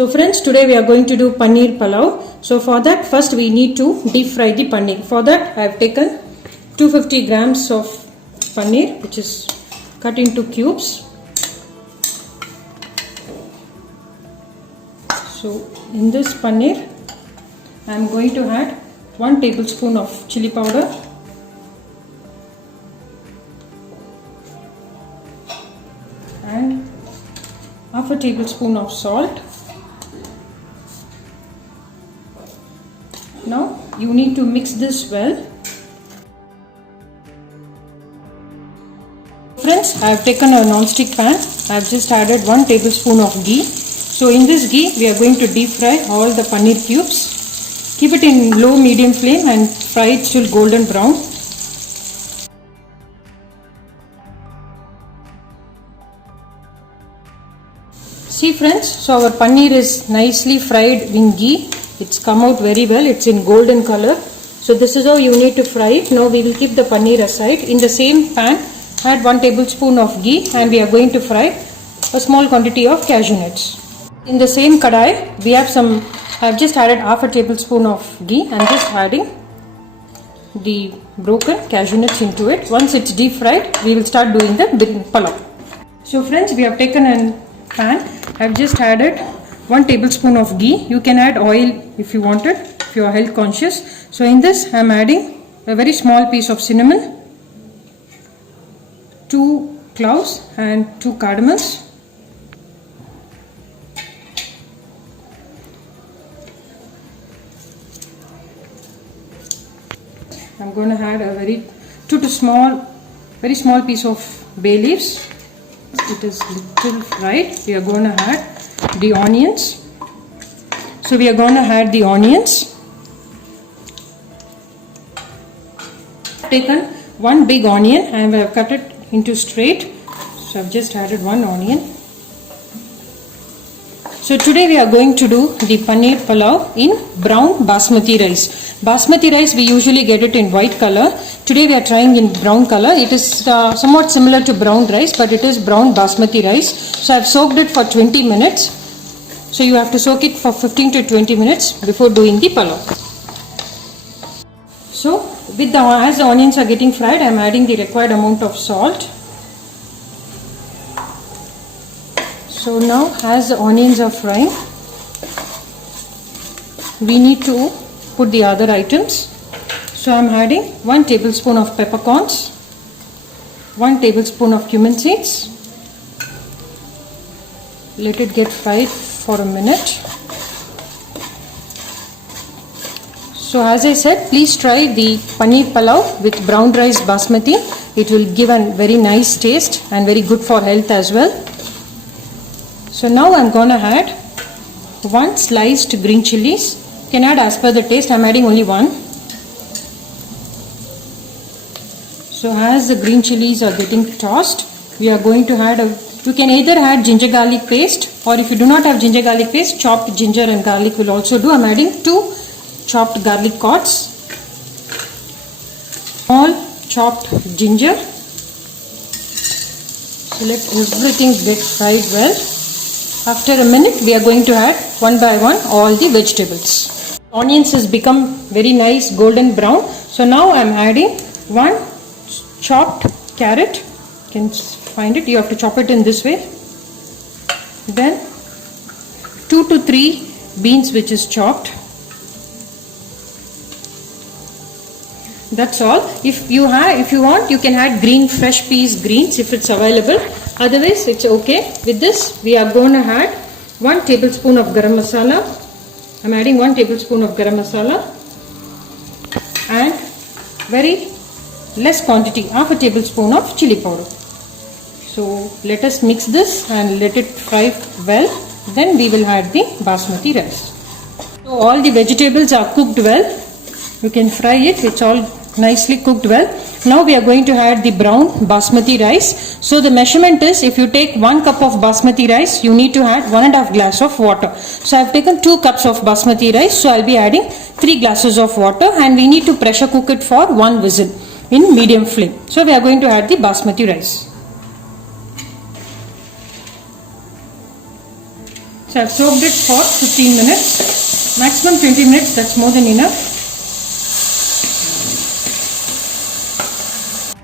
So friends, today we are going to do paneer pulao. So for that, first we need to deep fry the paneer. For that, I have taken 250 grams of paneer, which is cut into cubes. So in this paneer, I am going to add 1 tablespoon of chili powder, and half a tablespoon of salt. Now you need to mix this well. Friends, I have taken a non-stick pan. I have just added 1 tablespoon of ghee. So in this ghee we are going to deep fry all the paneer cubes. Keep it in low medium flame and fry it till golden brown. See friends, so our paneer is nicely fried in ghee. It's come out very well. It's in golden color. So this is how you need to fry it. Now we will keep the paneer aside. In the same pan, add 1 tablespoon of ghee and we are going to fry a small quantity of cashew nuts. In the same kadai, we have I have just added half a tablespoon of ghee. I am just adding the broken cashew nuts into it. Once it's deep fried, we will start doing the pulao. So friends, we have taken a pan. I have just added 1 tablespoon of ghee. You can add oil if you wanted, if you are health conscious. So in this, I am adding a very small piece of cinnamon, 2 cloves and 2 cardamoms. I'm going to add a very small piece of bay leaves. It is little fried. We are going to add the onions. So we are going to add the onions. I've taken 1 big onion and I have cut it into straight. So I've just added 1 onion. So today we are going to do the paneer pulao in brown basmati rice. Basmati rice, we usually get it in white color. Today we are trying in brown color. It is somewhat similar to brown rice, but it is brown basmati rice. So I have soaked it for 20 minutes. So you have to soak it for 15 to 20 minutes before doing the pulao. So as the onions are getting fried, I am adding the required amount of salt. So now as the onions are frying, we need to put the other items. So I am adding 1 tablespoon of peppercorns, 1 tablespoon of cumin seeds. Let it get fried for a minute. So as I said, please try the paneer pulao with brown rice basmati. It will give a very nice taste and very good for health as well. So now I am going to add 1 sliced green chilies. You can add as per the taste. I am adding only 1. So as the green chilies are getting tossed, we are going to add you can either add ginger garlic paste, or if you do not have ginger garlic paste, chopped ginger and garlic will also do. I am adding 2 chopped garlic cloves, small chopped ginger. So let everything get fried well. After a minute, we are going to add one by one all the vegetables. Onions has become very nice golden brown. So now I am adding 1 chopped carrot. You can find it. You have to chop it in this way. Then 2 to 3 beans which is chopped. That's all. If you want, you can add fresh greens if it's available. Otherwise, it's okay. With this, we are going to add 1 tablespoon of garam masala. I'm adding 1 tablespoon of garam masala and very less quantity, half a tablespoon of chili powder. So let us mix this and let it fry well. Then we will add the basmati rice. So all the vegetables are cooked well. You can fry it. It's all nicely cooked well. Now we are going to add the brown basmati rice. So the measurement is, if you take 1 cup of basmati rice, you need to add 1.5 glass of water. So I have taken 2 cups of basmati rice. So I will be adding 3 glasses of water, and we need to pressure cook it for 1 whistle in medium flame. So we are going to add the basmati rice. So I've soaked it for 15 minutes, maximum 20 minutes, that's more than enough.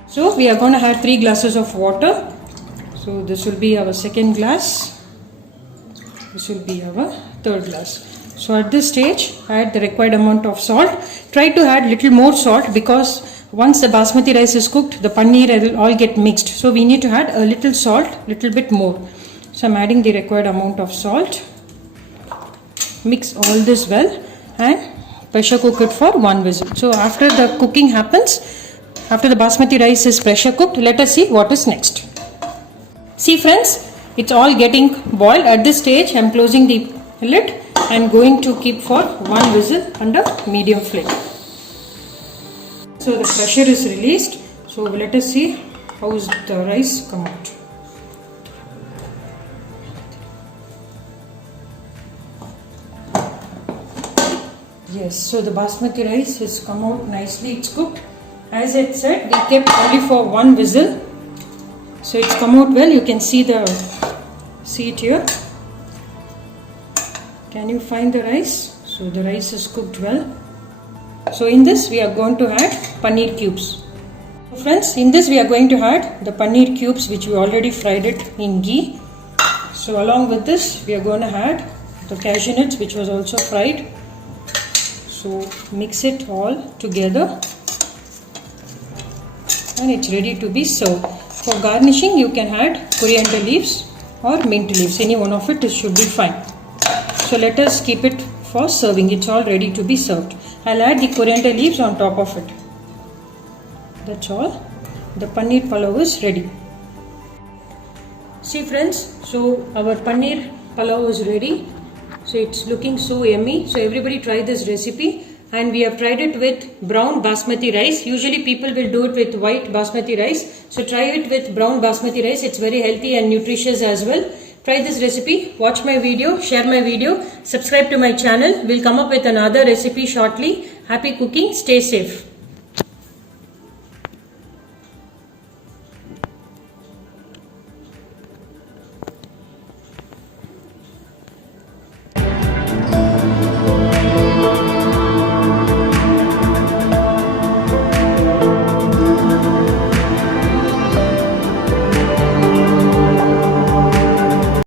So we are going to add 3 glasses of water. So this will be our second glass. This will be our third glass. So at this stage, add the required amount of salt. Try to add little more salt because once the basmati rice is cooked, the paneer will all get mixed. So we need to add a little salt, little bit more. So I'm adding the required amount of salt. Mix all this well and pressure cook it for 1 whistle. So after the cooking happens, after the basmati rice is pressure cooked, let us see what is next. See friends, it's all getting boiled. At this stage, I am closing the lid and going to keep for 1 whistle under medium flame. So the pressure is released. So let us see how is the rice come out. Yes, so the basmati rice has come out nicely. It's cooked. As I said, we kept only for 1 whistle. So it's come out well. You can see it here. Can you find the rice? So the rice is cooked well. So in this we are going to add paneer cubes. So friends, in this we are going to add the paneer cubes which we already fried it in ghee. So along with this we are going to add the cashew nuts which was also fried. So mix it all together and it's ready to be served. For garnishing you can add coriander leaves or mint leaves, any one of it should be fine. So let us keep it for serving. It's all ready to be served. I'll add the coriander leaves on top of it. That's all. The paneer palav is ready. See friends, so our paneer palav is ready. So it's looking so yummy. So everybody try this recipe. And we have tried it with brown basmati rice. Usually people will do it with white basmati rice. So try it with brown basmati rice. It's very healthy and nutritious as well. Try this recipe. Watch my video. Share my video. Subscribe to my channel. We'll come up with another recipe shortly. Happy cooking. Stay safe.